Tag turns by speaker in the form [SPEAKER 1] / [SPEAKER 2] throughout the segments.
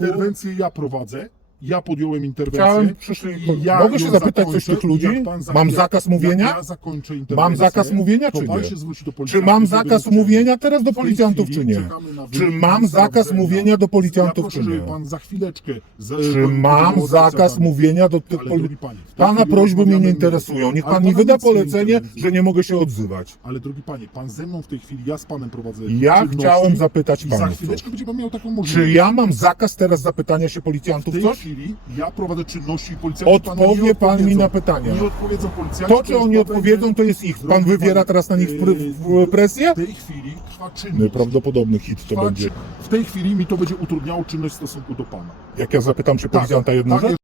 [SPEAKER 1] Interwencję ja prowadzę. Ja podjąłem interwencję.
[SPEAKER 2] Chciałem, przyszli,
[SPEAKER 1] I ja
[SPEAKER 2] mogę się zapytać coś tych ludzi? Mam zakaz mówienia?
[SPEAKER 1] Ja zakończę
[SPEAKER 2] Mam zakaz mówienia, czy nie? Czy
[SPEAKER 1] policjantów,
[SPEAKER 2] mam zakaz mówienia teraz do policjantów, czy nie? Czy mam zakaz mówienia do
[SPEAKER 1] Ja
[SPEAKER 2] policjantów, czy nie? Czy mam zakaz mówienia do tych
[SPEAKER 1] Ale
[SPEAKER 2] poli...
[SPEAKER 1] drogi panie, w tej
[SPEAKER 2] Pana prośby mnie nie interesują. Niech pan mi wyda polecenie, że nie mogę się odzywać.
[SPEAKER 1] Ale drogi panie, pan ze mną w tej chwili, ja z panem prowadzę
[SPEAKER 2] Ja chciałem zapytać pana coś.
[SPEAKER 1] chwileczkę będzie pan miał taką
[SPEAKER 2] Czy ja mam zakaz teraz zapytania się policjantów coś?
[SPEAKER 1] Chwili ja prowadzę czynności
[SPEAKER 2] Odpowie pan mi na pytania.
[SPEAKER 1] Nie odpowiedzą policjanci.
[SPEAKER 2] To, czy oni odpowiedzą, to jest ich. Pan wywiera teraz na nich w- presję?
[SPEAKER 1] W tej chwili trwa czynność.
[SPEAKER 2] Nieprawdopodobny hit to będzie.
[SPEAKER 1] W tej chwili mi to będzie utrudniało czynność w stosunku do pana.
[SPEAKER 2] Jak ja zapytam się policjanta jedną
[SPEAKER 1] tak,
[SPEAKER 2] rzecz?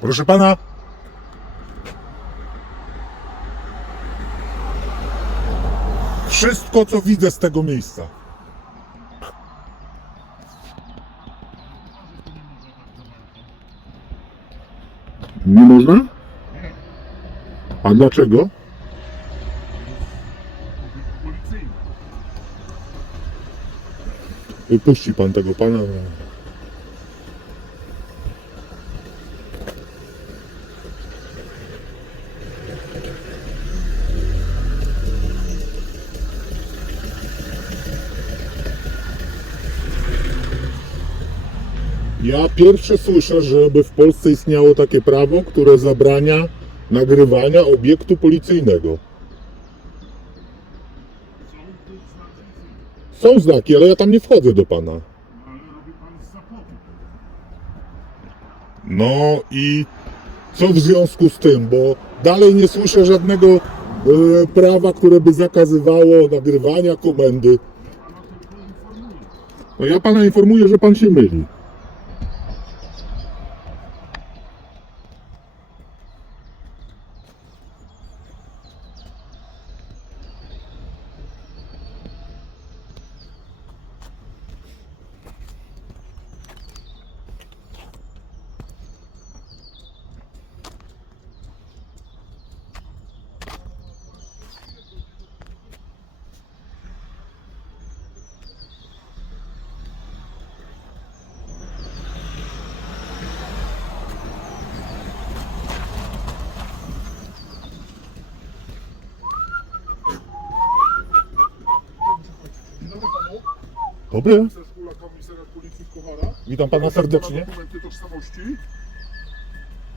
[SPEAKER 2] Proszę pana. Wszystko, co widzę z tego miejsca. Nie można? A dlaczego? Wypuści pan tego pana. Ja pierwsze słyszę, żeby w Polsce istniało takie prawo, które zabrania nagrywania obiektu policyjnego.
[SPEAKER 3] Są
[SPEAKER 2] znaki, ale ja tam nie wchodzę do pana. No i co w związku z tym, bo dalej nie słyszę żadnego e, prawa, które by zakazywało nagrywania komendy. No ja pana informuję, że pan się myli.
[SPEAKER 1] Dobry, Komisarz Kula, komisariat policji w Kowarach.
[SPEAKER 2] witam pana serdecznie.
[SPEAKER 1] Dokumenty tożsamości.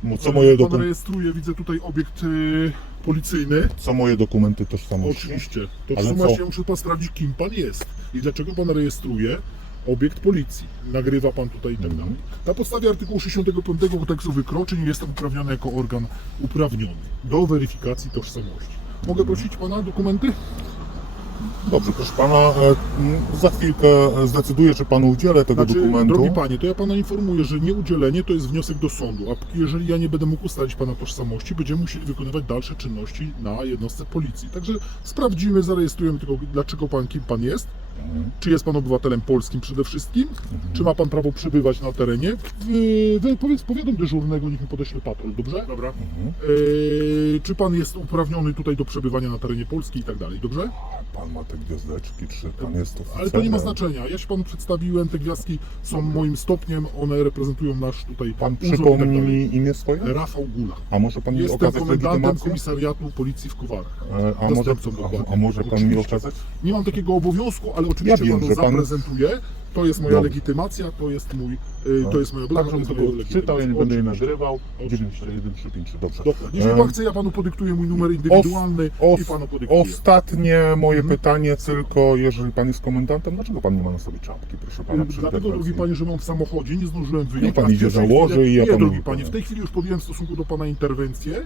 [SPEAKER 2] No, Co moje,
[SPEAKER 1] Pan
[SPEAKER 2] dokum
[SPEAKER 1] rejestruje, widzę tutaj obiekt y, policyjny.
[SPEAKER 2] co moje dokumenty tożsamości?
[SPEAKER 1] Oczywiście.
[SPEAKER 2] Ale
[SPEAKER 1] Tożsamość
[SPEAKER 2] co?
[SPEAKER 1] ja muszę pan sprawdzić, kim pan jest i dlaczego pan rejestruje obiekt policji. Nagrywa pan tutaj i tak
[SPEAKER 2] Mhm.
[SPEAKER 1] dalej. Na podstawie artykułu 65 kodeksu wykroczeń jestem uprawniony jako organ uprawniony do weryfikacji tożsamości. Mogę
[SPEAKER 2] Mhm.
[SPEAKER 1] prosić pana dokumenty?
[SPEAKER 2] Dobrze, proszę pana, e, za chwilkę zdecyduję, czy panu udzielę tego
[SPEAKER 1] Znaczy,
[SPEAKER 2] dokumentu.
[SPEAKER 1] drogi panie, to ja pana informuję, że nieudzielenie to jest wniosek do sądu, a jeżeli ja nie będę mógł ustalić pana tożsamości, będziemy musieli wykonywać dalsze czynności na jednostce policji. Także sprawdzimy, zarejestrujemy tylko, dlaczego pan, kim pan jest. Czy jest pan obywatelem polskim przede wszystkim, czy ma pan prawo przebywać na terenie. Wy, wy, powiedz, powiadom dyżurnego, niech mi podeśle patrol, dobrze?
[SPEAKER 3] Dobra.
[SPEAKER 2] Mhm.
[SPEAKER 1] Yy, czy pan jest uprawniony tutaj do przebywania na terenie Polski i tak dalej, dobrze?
[SPEAKER 2] Pan ma te gwiazdeczki, czy pan jest oficerem?
[SPEAKER 1] Ale to nie ma znaczenia. Ja się panu przedstawiłem, te gwiazdki są moim stopniem, one reprezentują nasz tutaj
[SPEAKER 2] Pan
[SPEAKER 1] urząd i tak
[SPEAKER 2] przypomni
[SPEAKER 1] dalej.
[SPEAKER 2] mi imię swoje?
[SPEAKER 1] Rafał Gula.
[SPEAKER 2] A może pan mi
[SPEAKER 1] Jestem
[SPEAKER 2] okazać
[SPEAKER 1] komendantem
[SPEAKER 2] legitymację?
[SPEAKER 1] komisariatu policji w Kowarach.
[SPEAKER 2] E, A może,
[SPEAKER 1] Zastępcą
[SPEAKER 2] a, a może pan mi
[SPEAKER 1] Oczywiście.
[SPEAKER 2] okazać?
[SPEAKER 1] Nie mam takiego obowiązku, ale oczywiście
[SPEAKER 2] Ja wiem,
[SPEAKER 1] panu
[SPEAKER 2] że pan-
[SPEAKER 1] zaprezentuję. To jest moja
[SPEAKER 2] Dobrze.
[SPEAKER 1] legitymacja, to jest mój, y, to jest moja blacha,
[SPEAKER 2] Tak,
[SPEAKER 1] to
[SPEAKER 2] żebym
[SPEAKER 1] jest
[SPEAKER 2] sobie odczytał, ja nie będę jej nagrywał.
[SPEAKER 1] Oczywiście.
[SPEAKER 2] 9135, dobrze.
[SPEAKER 1] Dobra, jeżeli
[SPEAKER 2] E,
[SPEAKER 1] pan chce, ja panu podyktuję mój numer indywidualny
[SPEAKER 2] os-
[SPEAKER 1] i panu podyktuję.
[SPEAKER 2] Ostatnie moje
[SPEAKER 1] Mhm.
[SPEAKER 2] pytanie tylko, jeżeli pan jest komendantem, dlaczego pan nie ma na sobie czapki, proszę pana, przy
[SPEAKER 1] Dlatego, drogi panie, że mam w samochodzie, nie zdążyłem.
[SPEAKER 2] Niech pan idzie, założy i ja
[SPEAKER 1] Nie,
[SPEAKER 2] panu
[SPEAKER 1] drogi panie, w tej chwili już podjąłem w stosunku do pana interwencję,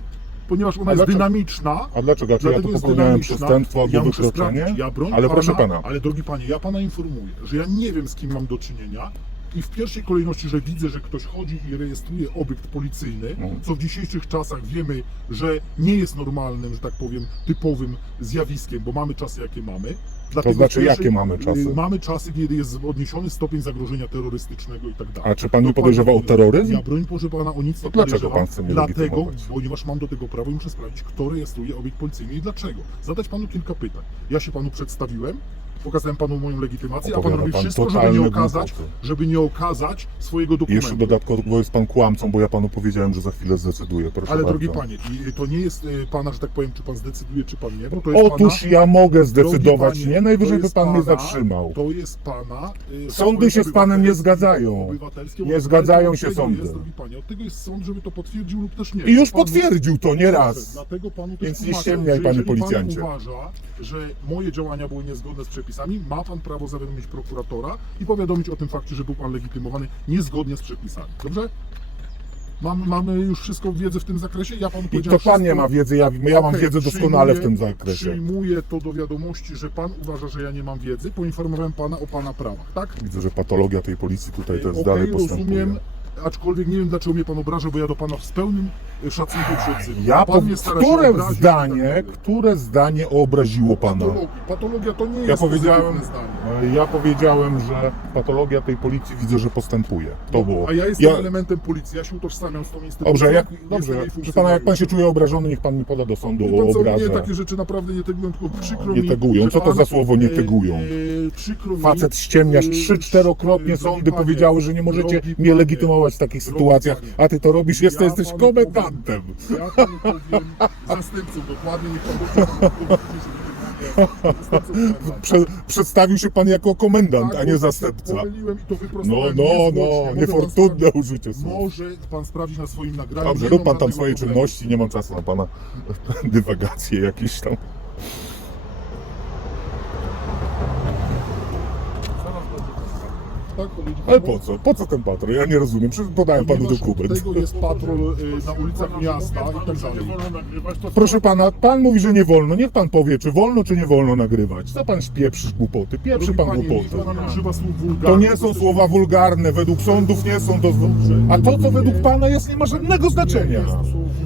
[SPEAKER 1] ponieważ ona jest
[SPEAKER 2] dlaczego?
[SPEAKER 1] dynamiczna.
[SPEAKER 2] A dlaczego? Czy ja tu popełniałem przestępstwo albo
[SPEAKER 1] ja
[SPEAKER 2] wykroczenie?
[SPEAKER 1] Ja broń
[SPEAKER 2] Ale proszę
[SPEAKER 1] pana. Ale drogi panie, ja pana informuję, że ja nie wiem z kim mam do czynienia. i w pierwszej kolejności, że widzę, że ktoś chodzi i rejestruje obiekt policyjny,
[SPEAKER 2] No.
[SPEAKER 1] co w dzisiejszych czasach wiemy, że nie jest normalnym, że tak powiem, typowym zjawiskiem, bo mamy czasy, jakie mamy. Dlatego w
[SPEAKER 2] znaczy, jakie mamy czasy?
[SPEAKER 1] Mamy czasy, kiedy jest odniesiony stopień zagrożenia terrorystycznego i tak dalej.
[SPEAKER 2] A czy pan mnie
[SPEAKER 1] Dokładnie
[SPEAKER 2] podejrzewał o terroryzm?
[SPEAKER 1] Ja broń Boże pana o nic nie
[SPEAKER 2] Dlaczego pan chce mnie
[SPEAKER 1] Dlatego, ponieważ mam do tego prawo i muszę sprawdzić, kto rejestruje obiekt policyjny i dlaczego. Zadać panu kilka pytań. Ja się panu przedstawiłem, pokazałem panu moją legitymację, a pan
[SPEAKER 2] Opowiada
[SPEAKER 1] robi
[SPEAKER 2] pan
[SPEAKER 1] wszystko, żeby
[SPEAKER 2] totalne
[SPEAKER 1] nie okazać,
[SPEAKER 2] głupoty.
[SPEAKER 1] żeby nie okazać swojego
[SPEAKER 2] I
[SPEAKER 1] dokumentu.
[SPEAKER 2] jeszcze dodatkowo jest pan kłamcą, bo ja panu powiedziałem, że za chwilę zdecyduję. Proszę
[SPEAKER 1] Ale
[SPEAKER 2] bardzo.
[SPEAKER 1] drogi panie, i to nie jest y, pana, że tak powiem, czy pan zdecyduje, czy pan nie, bo to jest
[SPEAKER 2] Otóż
[SPEAKER 1] pana,
[SPEAKER 2] ja mogę zdecydować, nie? Najwyżej by
[SPEAKER 1] jest
[SPEAKER 2] pan mnie zatrzymał.
[SPEAKER 1] To jest pana. y,
[SPEAKER 2] Sądy się z panem nie zgadzają.
[SPEAKER 1] obywatelskie,
[SPEAKER 2] Nie
[SPEAKER 1] od
[SPEAKER 2] zgadzają
[SPEAKER 1] tego
[SPEAKER 2] się
[SPEAKER 1] jest,
[SPEAKER 2] sądy.
[SPEAKER 1] drogi panie, od tego jest sąd, żeby to potwierdził lub też nie.
[SPEAKER 2] I już
[SPEAKER 1] panu-
[SPEAKER 2] potwierdził to nie raz.
[SPEAKER 1] Dlatego panu też
[SPEAKER 2] Więc nie
[SPEAKER 1] tłumaczę,
[SPEAKER 2] ściemniaj,
[SPEAKER 1] że
[SPEAKER 2] panie
[SPEAKER 1] jeżeli
[SPEAKER 2] policjancie.
[SPEAKER 1] Pan uważa, że moje działania były niezgodne z przepisami, ma pan prawo zawiadomić prokuratora i powiadomić o tym fakcie, że był pan legitymowany niezgodnie z przepisami. Dobrze? Mamy, mamy już wszystko wiedzę w tym zakresie. Ja panu
[SPEAKER 2] I to pan nie
[SPEAKER 1] wszystko.
[SPEAKER 2] ma wiedzy, ja, ja mam
[SPEAKER 1] Okej,
[SPEAKER 2] wiedzę doskonale w tym
[SPEAKER 1] przyjmuję-
[SPEAKER 2] zakresie.
[SPEAKER 1] Przyjmuję to do wiadomości, że pan uważa, że ja nie mam wiedzy. Poinformowałem pana o pana prawach, tak?
[SPEAKER 2] Widzę, że patologia tej policji tutaj też
[SPEAKER 1] Okej,
[SPEAKER 2] dalej postępuje.
[SPEAKER 1] Aczkolwiek nie wiem, dlaczego mnie pan obraża, bo ja do pana z pełnym y, szacunkiem się odzywam.
[SPEAKER 2] Ja
[SPEAKER 1] pan
[SPEAKER 2] po...
[SPEAKER 1] mnie stara się
[SPEAKER 2] Które
[SPEAKER 1] obrazić,
[SPEAKER 2] zdanie,
[SPEAKER 1] tak dalej.
[SPEAKER 2] które zdanie obraziło pana?
[SPEAKER 1] Patologia. Patologia to nie
[SPEAKER 2] Ja
[SPEAKER 1] jest
[SPEAKER 2] powiedziałem,
[SPEAKER 1] pozytywne zdanie.
[SPEAKER 2] ja powiedziałem, że patologia tej policji widzę, że postępuje. To było.
[SPEAKER 1] A ja jestem
[SPEAKER 2] Ja-
[SPEAKER 1] elementem policji, ja się utożsamiam z tą instytucją.
[SPEAKER 2] Dobrze, jak,
[SPEAKER 1] Jestem
[SPEAKER 2] dobrze.
[SPEAKER 1] jej
[SPEAKER 2] Proszę pana, jak pan się czuje obrażony, niech pan mi poda do sądu
[SPEAKER 1] Wie pan
[SPEAKER 2] o
[SPEAKER 1] co,
[SPEAKER 2] obrazę.
[SPEAKER 1] mnie takie rzeczy naprawdę nie tegują, tylko przykro
[SPEAKER 2] Nie
[SPEAKER 1] mi,
[SPEAKER 2] tegują.
[SPEAKER 1] że
[SPEAKER 2] Co to
[SPEAKER 1] pan,
[SPEAKER 2] za słowo nie
[SPEAKER 1] e,
[SPEAKER 2] tegują?
[SPEAKER 1] e, przykro mi,
[SPEAKER 2] Facet ściemniasz
[SPEAKER 1] e,
[SPEAKER 2] trzy, czterokrotnie
[SPEAKER 1] drogi
[SPEAKER 2] sądy
[SPEAKER 1] panie,
[SPEAKER 2] powiedziały, że nie możecie
[SPEAKER 1] drogi
[SPEAKER 2] mnie
[SPEAKER 1] panie,
[SPEAKER 2] legitymować w takich sytuacjach, a ty to robisz, jesteś,
[SPEAKER 1] Ja
[SPEAKER 2] jesteś komendantem.
[SPEAKER 1] powiem- Ja panu powiem zastępcą dokładnie, niech pan
[SPEAKER 2] Prze, przedstawił się pan jako komendant,
[SPEAKER 1] Tak,
[SPEAKER 2] a nie zastępca.
[SPEAKER 1] Pomyliłem i to
[SPEAKER 2] No,
[SPEAKER 1] wyprostowałem
[SPEAKER 2] no, no,
[SPEAKER 1] pan
[SPEAKER 2] niefortunne użycie słów.
[SPEAKER 1] Może pan sprawdzić na swoim nagraniu.
[SPEAKER 2] Dobrze, rób pan tam swoje
[SPEAKER 1] problemu.
[SPEAKER 2] czynności, nie mam czasu na pana dywagacje jakieś tam.
[SPEAKER 1] Tak,
[SPEAKER 2] Ale po co? Po co ten patrol? Ja nie rozumiem. Przecież podałem panu
[SPEAKER 1] Ponieważ
[SPEAKER 2] dokument.
[SPEAKER 1] Od tego jest patrol y, na ulicach miasta i tak dalej.
[SPEAKER 2] Proszę pana, pan mówi, że nie wolno. Niech pan powie, czy wolno, czy nie wolno nagrywać. Co pan śpieprzy głupoty? Pieprzy pan
[SPEAKER 1] panie,
[SPEAKER 2] głupoty.
[SPEAKER 1] pan używa słów wulgarnych.
[SPEAKER 2] To nie są słowa wulgarne, według sądów nie są to. A to, co według pana jest, nie ma żadnego znaczenia.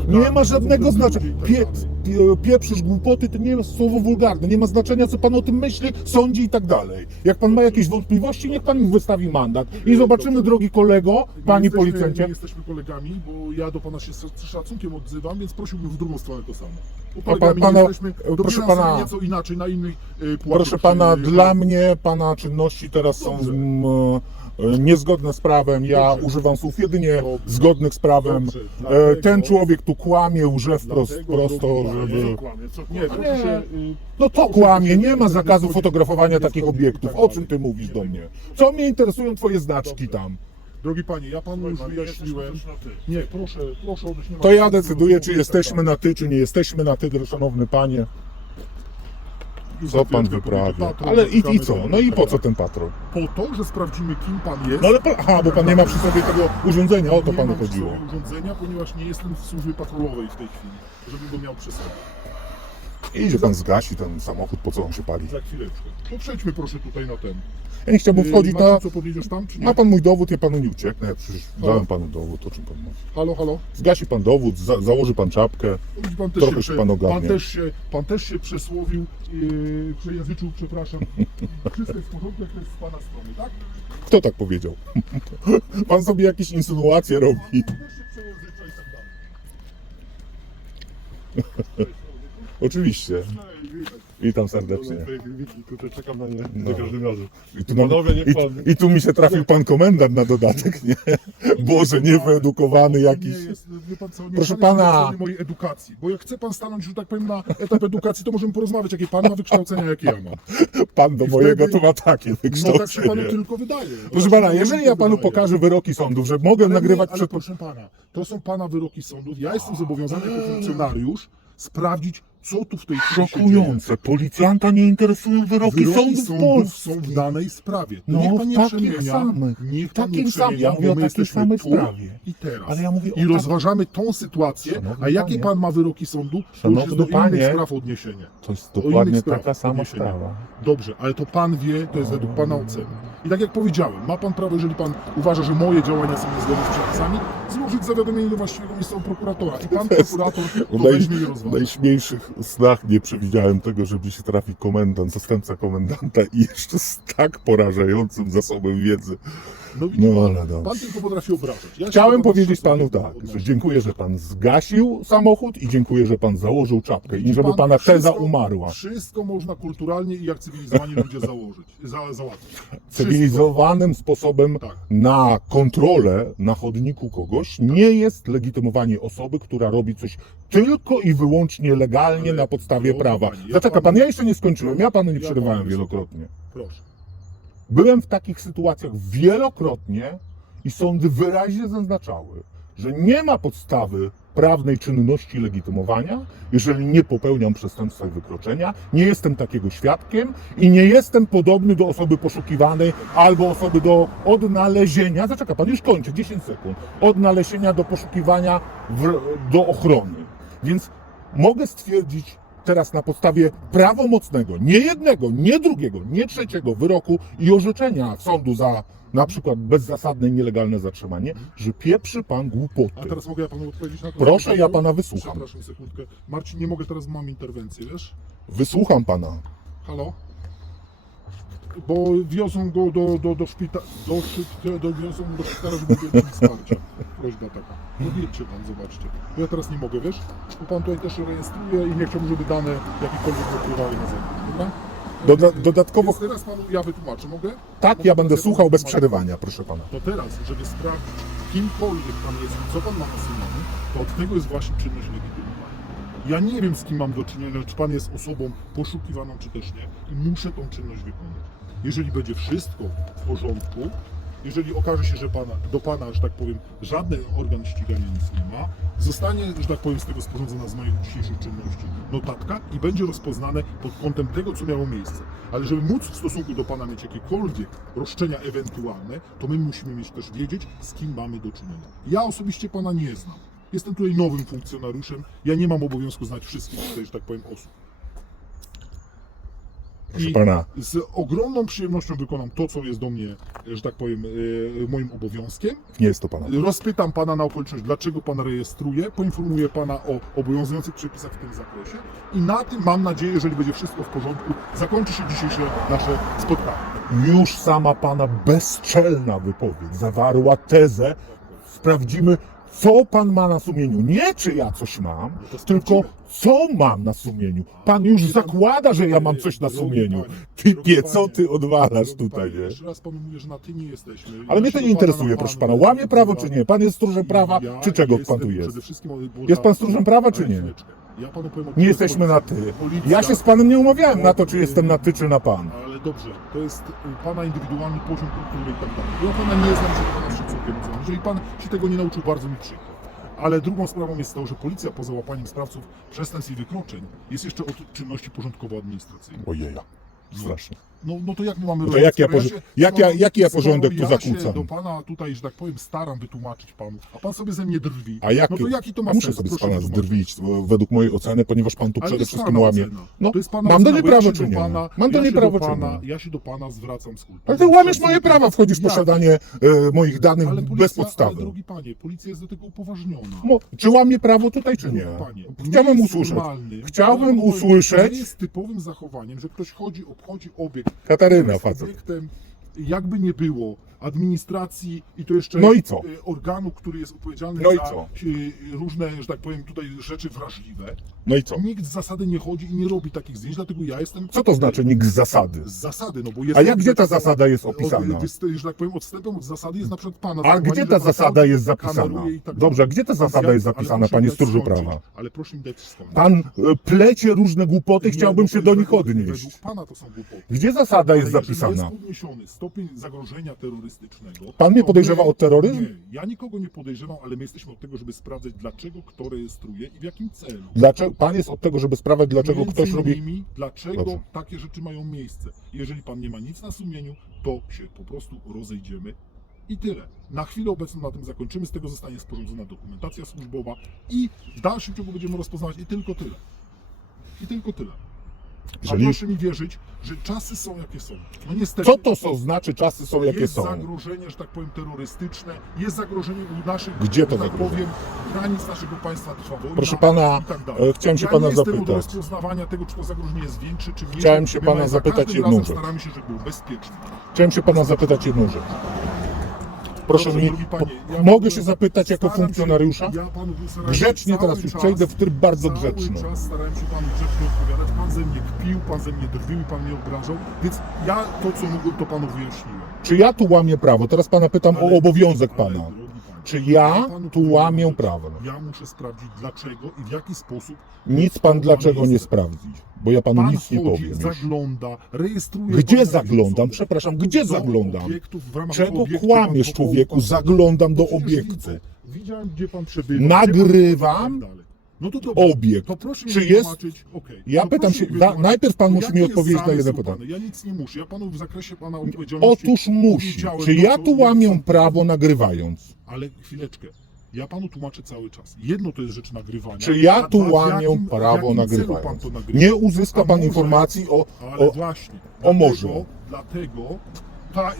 [SPEAKER 2] Nie ma żadnego znaczenia. Pie, pie, pieprzysz głupoty, to nie jest słowo wulgarne. Nie ma znaczenia, co pan o tym myśli, sądzi i tak dalej. Jak pan ma jakieś wątpliwości, niech pan mi wystawi mandat. I zobaczymy, drogi kolego, panie
[SPEAKER 1] jesteśmy,
[SPEAKER 2] policjancie.
[SPEAKER 1] Nie jesteśmy kolegami, bo ja do pana się z szacunkiem odzywam, więc prosiłbym w drugą stronę to samo. Bo kolegami
[SPEAKER 2] pana-
[SPEAKER 1] jesteśmy,
[SPEAKER 2] proszę pana-
[SPEAKER 1] nieco inaczej, na innej pułapie
[SPEAKER 2] Proszę pana,
[SPEAKER 1] przy-
[SPEAKER 2] dla mnie pana czynności teraz są
[SPEAKER 1] Dobrze.
[SPEAKER 2] E, niezgodne z prawem. Ja
[SPEAKER 1] Dobrze.
[SPEAKER 2] używam słów jedynie
[SPEAKER 1] Dobrze.
[SPEAKER 2] zgodnych z prawem. E,
[SPEAKER 1] Dlatego-
[SPEAKER 2] Ten człowiek tu kłamie, łże wprost, prosto, żeby...
[SPEAKER 1] się... y,
[SPEAKER 2] No to kłamie, nie ma zakazu fotografowania takich obiektów. O czym ty mówisz do mnie? Co mnie interesują twoje znaczki tam?
[SPEAKER 1] Drogi panie, ja panu już wyjaśniłem. Nie, proszę, proszę odejść. nie ma-
[SPEAKER 2] To ja decyduję, czy jesteśmy na ty, czy nie jesteśmy na ty, szanowny panie. Co pan wyprawia? Ale i, i co? No i po co ten patrol?
[SPEAKER 1] Po to, że sprawdzimy, kim pan jest.
[SPEAKER 2] No ale, pa- aha, bo pan nie ma przy sobie tego urządzenia, o to
[SPEAKER 1] Nie
[SPEAKER 2] panu
[SPEAKER 1] mam
[SPEAKER 2] chodziło.
[SPEAKER 1] sobie urządzenia, ponieważ nie jestem w służbie patrolowej w tej chwili, żebym go miał przy sobie.
[SPEAKER 2] Idzie pan zgasi ten samochód, po co on się pali?
[SPEAKER 1] Za chwileczkę. To przejdźmy proszę tutaj na ten.
[SPEAKER 2] Ja nie chciałbym wchodzić
[SPEAKER 1] Macie
[SPEAKER 2] na...
[SPEAKER 1] co powiedziesz tam, czy nie?
[SPEAKER 2] Ma pan mój dowód, ja panu nie ucieknę, ja przecież
[SPEAKER 1] Halo?
[SPEAKER 2] dałem panu dowód, o czym pan mówi.
[SPEAKER 1] Halo, halo?
[SPEAKER 2] Zgasi pan dowód, za, założy pan czapkę.
[SPEAKER 1] Widzi Pan też
[SPEAKER 2] Trochę
[SPEAKER 1] się,
[SPEAKER 2] pan
[SPEAKER 1] pan,
[SPEAKER 2] ogarnie.
[SPEAKER 1] też się, pan też się przesłowił, yy, przejęzyczył, przepraszam. Wszystko jest w porządku, jak to jest z pana strony, tak?
[SPEAKER 2] Kto tak powiedział? Pan sobie jakieś insynuacje robi.
[SPEAKER 1] Pan też się przejęzycza i tak dalej.
[SPEAKER 2] Oczywiście. Witam serdecznie.
[SPEAKER 3] Czekam na nie
[SPEAKER 2] No.
[SPEAKER 3] za każdym razem.
[SPEAKER 2] I tu,
[SPEAKER 3] Panowie, niech
[SPEAKER 2] i,
[SPEAKER 3] pan-
[SPEAKER 2] I tu mi się trafił pan komendant na dodatek, nie? Boże, niewyedukowany jakiś.
[SPEAKER 1] Nie jest, wie pan co, nie
[SPEAKER 2] Proszę
[SPEAKER 1] pan jest
[SPEAKER 2] pana.
[SPEAKER 1] na mojej edukacji. Bo jak chce pan stanąć, że tak powiem, na etap edukacji, to możemy porozmawiać, jakie pan ma wykształcenia, jakie ja mam.
[SPEAKER 2] Pan do
[SPEAKER 1] I
[SPEAKER 2] mojego
[SPEAKER 1] wtedy-
[SPEAKER 2] to ma takie
[SPEAKER 1] No tak się
[SPEAKER 2] wykształcenie.
[SPEAKER 1] panu tylko wydaje.
[SPEAKER 2] Proszę pana, jeżeli ja panu pokażę wyroki sądów, że mogę
[SPEAKER 1] Ale
[SPEAKER 2] nagrywać
[SPEAKER 1] nie, ale
[SPEAKER 2] przed...
[SPEAKER 1] proszę pana, to są pana wyroki sądów. Ja jestem zobowiązany jako funkcjonariusz sprawdzić, co tu w tej chwili się dzieje.
[SPEAKER 2] Szokujące. Policjanta nie interesują wyroki, sądów polskich.
[SPEAKER 1] są w danej sprawie. To
[SPEAKER 2] No,
[SPEAKER 1] niech pan nie
[SPEAKER 2] takich
[SPEAKER 1] przemienia.
[SPEAKER 2] samych.
[SPEAKER 1] Niech pan
[SPEAKER 2] Takim samym.
[SPEAKER 1] przemienia,
[SPEAKER 2] Ja mówię
[SPEAKER 1] bo
[SPEAKER 2] o
[SPEAKER 1] my
[SPEAKER 2] takiej
[SPEAKER 1] jesteśmy
[SPEAKER 2] samej
[SPEAKER 1] tu
[SPEAKER 2] sprawie.
[SPEAKER 1] i teraz.
[SPEAKER 2] Ale ja mówię o
[SPEAKER 1] I
[SPEAKER 2] tak-
[SPEAKER 1] rozważamy tą sytuację,
[SPEAKER 2] Szanowny
[SPEAKER 1] a jakie
[SPEAKER 2] panie.
[SPEAKER 1] pan ma wyroki sądu, to już
[SPEAKER 2] Szanowny
[SPEAKER 1] jest do
[SPEAKER 2] panie.
[SPEAKER 1] innych spraw odniesienie.
[SPEAKER 2] To jest
[SPEAKER 1] Do
[SPEAKER 2] dokładnie taka sama sprawa.
[SPEAKER 1] Dobrze, ale to pan wie, to jest według pana oceny. I tak jak powiedziałem, ma pan prawo, jeżeli pan uważa, że moje działania są niezgodne z przepisami, złożyć zawiadomienie do właściwego miejscowego prokuratora. I pan prokurator to
[SPEAKER 2] naj,
[SPEAKER 1] weźmie i
[SPEAKER 2] w najśmielszych snach nie przewidziałem tego, że mi się trafi komendant, zastępca komendanta i jeszcze z tak porażającym zasobem wiedzy.
[SPEAKER 1] No,
[SPEAKER 2] No
[SPEAKER 1] pan,
[SPEAKER 2] ale
[SPEAKER 1] pan tylko potrafi obrażać. Ja
[SPEAKER 2] Chciałem powiedzieć panu tak, że dziękuję, że pan zgasił samochód i dziękuję, że pan założył czapkę i żeby
[SPEAKER 1] pan,
[SPEAKER 2] pana teza
[SPEAKER 1] wszystko-
[SPEAKER 2] umarła.
[SPEAKER 1] Wszystko można kulturalnie i jak cywilizowani ludzie założyć, za, załatwić. Wszystko.
[SPEAKER 2] Cywilizowanym sposobem
[SPEAKER 1] Tak.
[SPEAKER 2] na kontrolę na chodniku kogoś nie jest legitymowanie osoby, która robi coś tylko i wyłącznie legalnie
[SPEAKER 1] Ale
[SPEAKER 2] na podstawie prawa.
[SPEAKER 1] panie, ja
[SPEAKER 2] Zaczeka
[SPEAKER 1] panu-
[SPEAKER 2] pan, ja jeszcze nie skończyłem, ja panu nie
[SPEAKER 1] Ja
[SPEAKER 2] przerywałem
[SPEAKER 1] panu
[SPEAKER 2] wielokrotnie.
[SPEAKER 1] Proszę.
[SPEAKER 2] Byłem w takich sytuacjach wielokrotnie i sądy wyraźnie zaznaczały, że nie ma podstawy prawnej czynności legitymowania, jeżeli nie popełniam przestępstwa i wykroczenia, nie jestem takiego świadkiem i nie jestem podobny do osoby poszukiwanej albo osoby do odnalezienia, zaczeka pan, już kończę, 10 sekund, odnalezienia do poszukiwania w, do ochrony. Więc mogę stwierdzić teraz na podstawie prawomocnego, nie jednego, nie drugiego, nie trzeciego wyroku i orzeczenia sądu za na przykład bezzasadne i nielegalne zatrzymanie, że pieprzy pan
[SPEAKER 1] A
[SPEAKER 2] głupoty.
[SPEAKER 1] teraz mogę ja panu odpowiedzieć na to?
[SPEAKER 2] Proszę, ja pana wysłucham.
[SPEAKER 1] Przepraszam sekundkę. Marcin, nie mogę teraz, mam interwencję, wiesz?
[SPEAKER 2] Wysłucham pana.
[SPEAKER 1] Halo? Bo wiozą go do, do, do szpitala, do, szyb- do, wiozą do szpitala, żeby udzielić wsparcia. Prośba taka. No wiecie pan, zobaczcie. Bo ja teraz nie mogę, wiesz? Bo pan tutaj też rejestruje i nie chciałbym, żeby dane jakiekolwiek wypływały na zewnątrz, dobra?
[SPEAKER 2] Doda dodatkowo,
[SPEAKER 1] Więc teraz panu ja wytłumaczę, mogę?
[SPEAKER 2] tak, ja będę słuchał bez przerywania, proszę pana.
[SPEAKER 1] To teraz, żeby sprawdzić, kimkolwiek pan jest i co pan ma na sumieniu, to od tego jest właśnie czynność legitymowania. Ja nie wiem, z kim mam do czynienia, czy pan jest osobą poszukiwaną, czy też nie, i muszę tą czynność wykonać. Jeżeli będzie wszystko w porządku, jeżeli okaże się, że pana, do pana, że tak powiem, żaden organ ścigania nic nie ma, zostanie, że tak powiem, z tego sporządzona z moich dzisiejszych czynności notatka i będzie rozpoznane pod kątem tego, co miało miejsce. Ale żeby móc w stosunku do pana mieć jakiekolwiek roszczenia ewentualne, to my musimy mieć też wiedzieć, z kim mamy do czynienia. Ja osobiście pana nie znam. Jestem tutaj nowym funkcjonariuszem. Ja nie mam obowiązku znać wszystkich tutaj, że tak powiem, osób.
[SPEAKER 2] Proszę
[SPEAKER 1] I
[SPEAKER 2] pana,
[SPEAKER 1] z ogromną przyjemnością wykonam to, co jest do mnie, że tak powiem, e, moim obowiązkiem.
[SPEAKER 2] nie jest to pana.
[SPEAKER 1] Rozpytam pana na okoliczność, dlaczego pan rejestruje, poinformuję pana o obowiązujących przepisach w tym zakresie i na tym mam nadzieję, jeżeli będzie wszystko w porządku, zakończy się dzisiejsze nasze spotkanie.
[SPEAKER 2] Już sama pana bezczelna wypowiedź zawarła tezę. Sprawdzimy, co pan ma na sumieniu. Nie czy ja coś mam,
[SPEAKER 1] No
[SPEAKER 2] tylko co mam na sumieniu. Pan już zakłada, że ja mam coś na sumieniu.
[SPEAKER 1] panie,
[SPEAKER 2] Ty
[SPEAKER 1] drogi
[SPEAKER 2] pie, co ty odwalasz tutaj, nie?
[SPEAKER 1] Jeszcze raz że na ty nie jesteśmy.
[SPEAKER 2] Ale mnie to nie interesuje, proszę
[SPEAKER 1] pan
[SPEAKER 2] pana. Łamie prawo czy nie? Pan jest stróżem prawa, czy czego pan tu jest? Jest pan stróżem prawa, czy nie?
[SPEAKER 1] Ja panu powiem o
[SPEAKER 2] Nie
[SPEAKER 1] tym,
[SPEAKER 2] jesteśmy na ty.
[SPEAKER 1] policja-
[SPEAKER 2] Ja się z panem nie umawiałem na to, czy jestem na ty, czy na pan.
[SPEAKER 1] Ale dobrze, to jest y, pana indywidualny poziom kultury i tak dalej. Ja pana nie znam, żeby pana szacunkiem ocenić. Jeżeli pan się tego nie nauczył, bardzo mi przykro. Ale drugą sprawą jest to, że policja poza łapaniem sprawców przestępstw i wykroczeń jest jeszcze od czynności porządkowo-administracyjnych.
[SPEAKER 2] Ojeja, strasznie.
[SPEAKER 1] No, no to jak my mamy
[SPEAKER 2] No to jak ja
[SPEAKER 1] się-
[SPEAKER 2] jak ja- jaki ja
[SPEAKER 1] skoro
[SPEAKER 2] porządek tu
[SPEAKER 1] ja
[SPEAKER 2] zakłócam?
[SPEAKER 1] się do pana tutaj, że tak powiem, staram wytłumaczyć panu, a pan sobie ze mnie drwi.
[SPEAKER 2] A jaki,
[SPEAKER 1] no to jaki to ma
[SPEAKER 2] muszę
[SPEAKER 1] sens?
[SPEAKER 2] sobie z
[SPEAKER 1] Proszę
[SPEAKER 2] pana
[SPEAKER 1] wytłumaczyć.
[SPEAKER 2] zdrwić e, według mojej oceny, ponieważ pan tu
[SPEAKER 1] Ale to
[SPEAKER 2] przede
[SPEAKER 1] jest
[SPEAKER 2] wszystkim
[SPEAKER 1] pana
[SPEAKER 2] łamie.
[SPEAKER 1] ocena.
[SPEAKER 2] No,
[SPEAKER 1] to jest pana
[SPEAKER 2] mam do
[SPEAKER 1] ocena,
[SPEAKER 2] niej
[SPEAKER 1] bo ja
[SPEAKER 2] prawo
[SPEAKER 1] się
[SPEAKER 2] czy
[SPEAKER 1] do
[SPEAKER 2] nie?
[SPEAKER 1] Pana,
[SPEAKER 2] Mam do
[SPEAKER 1] ja
[SPEAKER 2] niej
[SPEAKER 1] się
[SPEAKER 2] prawo czy
[SPEAKER 1] pana,
[SPEAKER 2] nie?
[SPEAKER 1] Ja się do pana zwracam z kulturą.
[SPEAKER 2] Ale ty łamiesz moje prawa, wchodzisz w posiadanie e, moich danych
[SPEAKER 1] Ale
[SPEAKER 2] bez
[SPEAKER 1] policja,
[SPEAKER 2] podstawy.
[SPEAKER 1] Ale drogi panie, policja jest do tego upoważniona.
[SPEAKER 2] Mo- Czy łamie prawo tutaj, czy nie?
[SPEAKER 1] Panie,
[SPEAKER 2] Chciałbym
[SPEAKER 1] nie jest
[SPEAKER 2] usłyszeć.
[SPEAKER 1] normalnym-
[SPEAKER 2] Chciałbym usłyszeć.
[SPEAKER 1] Nie jest typowym zachowaniem, że ktoś chodzi, obchodzi obiekt.
[SPEAKER 2] Kataryna, facet.
[SPEAKER 1] jakby nie było, administracji i to jeszcze
[SPEAKER 2] No i co?
[SPEAKER 1] y, organu, który jest odpowiedzialny
[SPEAKER 2] No i
[SPEAKER 1] za
[SPEAKER 2] co?
[SPEAKER 1] y, różne, że tak powiem, tutaj rzeczy wrażliwe.
[SPEAKER 2] No i co?
[SPEAKER 1] Nikt z zasady nie chodzi i nie robi takich zdjęć, dlatego ja jestem.
[SPEAKER 2] Co to znaczy nikt z zasady?
[SPEAKER 1] Z zasady, no bo jest.
[SPEAKER 2] A jak gdzie ta zasada jest opisana?
[SPEAKER 1] Od, że tak powiem, odstępem od zasady jest na przykład pana.
[SPEAKER 2] A
[SPEAKER 1] zachowanie,
[SPEAKER 2] gdzie ta zasada jest zapisana?
[SPEAKER 1] tak
[SPEAKER 2] Dobrze, gdzie ta zasada
[SPEAKER 1] ja-
[SPEAKER 2] jest zapisana, panie
[SPEAKER 1] skończyć.
[SPEAKER 2] prawa?
[SPEAKER 1] Ale proszę mi dać skończyć.
[SPEAKER 2] Pan e, plecie różne głupoty,
[SPEAKER 1] Nie,
[SPEAKER 2] chciałbym się do nich odnieść.
[SPEAKER 1] Według pana to są głupoty.
[SPEAKER 2] Gdzie zasada jest
[SPEAKER 1] Ale
[SPEAKER 2] zapisana?
[SPEAKER 1] jest podniesiony stopień zagrożenia terrorystycznego.
[SPEAKER 2] Pan mnie podejrzewa o terroryzm?
[SPEAKER 1] Nie, ja nikogo nie podejrzewam, ale my jesteśmy od tego, żeby sprawdzać, dlaczego kto rejestruje i w jakim celu.
[SPEAKER 2] Dlaczego, pan jest od tego, żeby sprawdzać, dlaczego
[SPEAKER 1] Między
[SPEAKER 2] ktoś robi...
[SPEAKER 1] innymi, dlaczego
[SPEAKER 2] Dobrze.
[SPEAKER 1] takie rzeczy mają miejsce. Jeżeli pan nie ma nic na sumieniu, to się po prostu rozejdziemy i tyle. Na chwilę obecną na tym zakończymy, z tego zostanie sporządzona dokumentacja służbowa i w dalszym ciągu będziemy rozpoznawać i tylko tyle. I tylko tyle.
[SPEAKER 2] Jeżeli-
[SPEAKER 1] A proszę mi wierzyć, że czasy są jakie są. No niestety.
[SPEAKER 2] Co to są, znaczy czasy są jakie
[SPEAKER 1] jest
[SPEAKER 2] są?
[SPEAKER 1] zagrożenie, że tak powiem, terrorystyczne, jest zagrożenie u naszych,
[SPEAKER 2] Gdzie to
[SPEAKER 1] że tak
[SPEAKER 2] zagrożenie?
[SPEAKER 1] powiem, granic naszego państwa trwa wojna
[SPEAKER 2] Proszę pana,
[SPEAKER 1] i tak dalej.
[SPEAKER 2] e, chciałem się
[SPEAKER 1] ja
[SPEAKER 2] pana
[SPEAKER 1] nie jestem
[SPEAKER 2] zapytać.
[SPEAKER 1] od rozpoznawania tego, czy to zagrożenie jest większe, czy mniejsze.
[SPEAKER 2] Chciałem się
[SPEAKER 1] My
[SPEAKER 2] pana
[SPEAKER 1] za
[SPEAKER 2] zapytać
[SPEAKER 1] każdym
[SPEAKER 2] jedną
[SPEAKER 1] razem
[SPEAKER 2] rzecz.
[SPEAKER 1] staramy się, żeby było.
[SPEAKER 2] Chciałem się pana zapytać jedną rzecz. Proszę
[SPEAKER 1] Dobrze,
[SPEAKER 2] mi,
[SPEAKER 1] drogi panie, ja
[SPEAKER 2] mogę się zapytać jako
[SPEAKER 1] staram się-
[SPEAKER 2] funkcjonariusza?
[SPEAKER 1] Ja panu starałem się
[SPEAKER 2] Grzecznie
[SPEAKER 1] cały
[SPEAKER 2] teraz już
[SPEAKER 1] czas-
[SPEAKER 2] przejdę w tryb bardzo
[SPEAKER 1] cały
[SPEAKER 2] grzeczny.
[SPEAKER 1] czas starałem się panu grzecznie odpowiadać. Pan ze mnie kpił, pan ze mnie drwił i pan mnie obrażał, więc ja to, co mogłem, to panu wyjaśniłem.
[SPEAKER 2] Czy ja tu łamię prawo? Teraz pana pytam
[SPEAKER 1] Ale-
[SPEAKER 2] o obowiązek
[SPEAKER 1] ale,
[SPEAKER 2] pana. Czy ja tu łamię prawo?
[SPEAKER 1] Ja muszę sprawdzić dlaczego i w jaki sposób
[SPEAKER 2] Nic pan dlaczego nie sprawdzi? Bo ja panu
[SPEAKER 1] pan
[SPEAKER 2] nic nie powiem już.
[SPEAKER 1] zagląda, rejestruje...
[SPEAKER 2] Gdzie zaglądam? Przepraszam, gdzie zaglądam? Czego kłamiesz, człowieku? Zaglądam do obiektu.
[SPEAKER 1] Widziałem, gdzie pan przebywa.
[SPEAKER 2] Nagrywam
[SPEAKER 1] tak. No to
[SPEAKER 2] obiekt.
[SPEAKER 1] To
[SPEAKER 2] Czy jest-
[SPEAKER 1] okej.
[SPEAKER 2] Ja
[SPEAKER 1] To
[SPEAKER 2] pytam się-
[SPEAKER 1] wytłumaczyć,
[SPEAKER 2] najpierw pan musi mi odpowiedzieć na jedno
[SPEAKER 1] zamysł
[SPEAKER 2] pytanie.
[SPEAKER 1] Ja nic nie muszę. Ja panu w zakresie pana odpowiedzialności
[SPEAKER 2] Otóż musi. Czy ja tu łamię prawo nagrywając?
[SPEAKER 1] Ale chwileczkę. Ja panu tłumaczę cały czas. Jedno to jest rzecz nagrywania.
[SPEAKER 2] Czy ja tu łamię
[SPEAKER 1] jakim-
[SPEAKER 2] prawo
[SPEAKER 1] jakim celu
[SPEAKER 2] nagrywając?
[SPEAKER 1] pan to nagrywa?
[SPEAKER 2] Nie uzyska
[SPEAKER 1] A
[SPEAKER 2] pan
[SPEAKER 1] może-
[SPEAKER 2] informacji o,
[SPEAKER 1] Ale
[SPEAKER 2] o
[SPEAKER 1] właśnie.
[SPEAKER 2] o morzu.
[SPEAKER 1] Dlatego, dlatego ta e,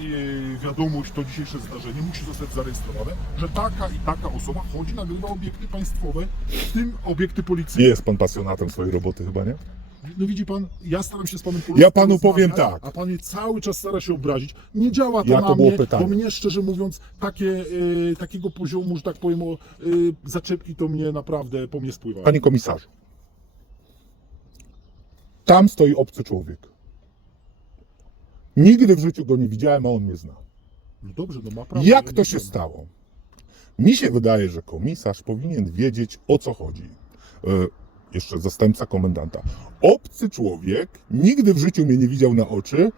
[SPEAKER 1] wiadomość, to dzisiejsze zdarzenie musi zostać zarejestrowane, że taka i taka osoba chodzi, nagrywa obiekty państwowe, w tym obiekty
[SPEAKER 2] Nie
[SPEAKER 1] policyjne.
[SPEAKER 2] jest pan pasjonatem swojej roboty chyba, nie?
[SPEAKER 1] No widzi pan, ja staram się z panem po
[SPEAKER 2] Ja panu powiem tak.
[SPEAKER 1] A pan mnie cały czas stara się obrazić. Nie działa to
[SPEAKER 2] Ja
[SPEAKER 1] na
[SPEAKER 2] to było
[SPEAKER 1] mnie,
[SPEAKER 2] pytanie.
[SPEAKER 1] bo mnie szczerze mówiąc, takie, e, takiego poziomu, że tak powiem, o, e, zaczepki to mnie naprawdę po mnie spływają.
[SPEAKER 2] Panie komisarzu, tam stoi obcy człowiek. Nigdy w życiu go nie widziałem, a on mnie zna.
[SPEAKER 1] No dobrze, no ma prawo. ja
[SPEAKER 2] Jak
[SPEAKER 1] nie
[SPEAKER 2] to się
[SPEAKER 1] wiem.
[SPEAKER 2] stało? Mi się wydaje, że komisarz powinien wiedzieć o co chodzi. E, jeszcze zastępca komendanta. Obcy człowiek nigdy w życiu mnie nie widział na oczy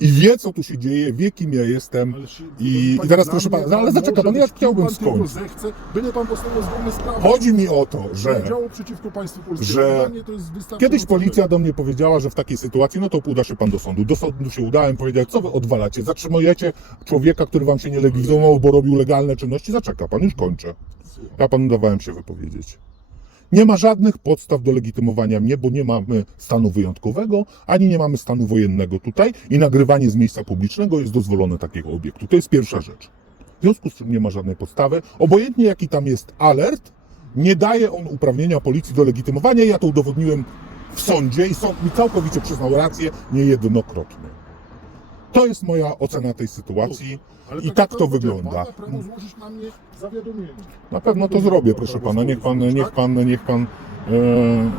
[SPEAKER 2] i wie, co tu się dzieje, wie, kim ja jestem.
[SPEAKER 1] Się-
[SPEAKER 2] I,
[SPEAKER 1] panie,
[SPEAKER 2] i teraz proszę pana, no, ale zaczeka pan, ja
[SPEAKER 1] być, kim
[SPEAKER 2] chciałbym
[SPEAKER 1] pan
[SPEAKER 2] skończyć.
[SPEAKER 1] zechce, byle pan postawił zgodne sprawy.
[SPEAKER 2] Chodzi mi o to, że
[SPEAKER 1] Działo przeciwko państwu polskiemu.
[SPEAKER 2] że Kiedyś policja do mnie powiedziała, że w takiej sytuacji, no to uda się pan do sądu. Do sądu się udałem, powiedział, co wy odwalacie? Zatrzymujecie człowieka, który wam się nie legitymował, bo robił legalne czynności? Zaczeka pan, już kończę. Ja panu dawałem się wypowiedzieć. Nie ma żadnych podstaw do legitymowania mnie, bo nie mamy stanu wyjątkowego, ani nie mamy stanu wojennego tutaj i nagrywanie z miejsca publicznego jest dozwolone takiego obiektu. To jest pierwsza rzecz. W związku z czym nie ma żadnej podstawy. Obojętnie jaki tam jest alert, nie daje on uprawnienia policji do legitymowania. Ja to udowodniłem w sądzie i sąd mi całkowicie przyznał rację niejednokrotnie. To jest moja ocena tej sytuacji
[SPEAKER 1] Ale
[SPEAKER 2] i tak to wygląda.
[SPEAKER 1] Ma prawo złożyć na mnie zawiadomienie.
[SPEAKER 2] Na pewno to zrobię, proszę pana. Niech pan, niech pan, niech pan e,